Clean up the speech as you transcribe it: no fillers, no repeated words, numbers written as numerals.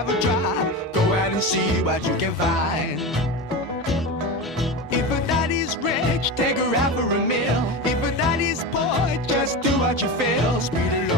have a drive. Go out and see what you can find. If a daddy's rich, take her out for a meal. If a daddy's poor, just do what you feel. Speed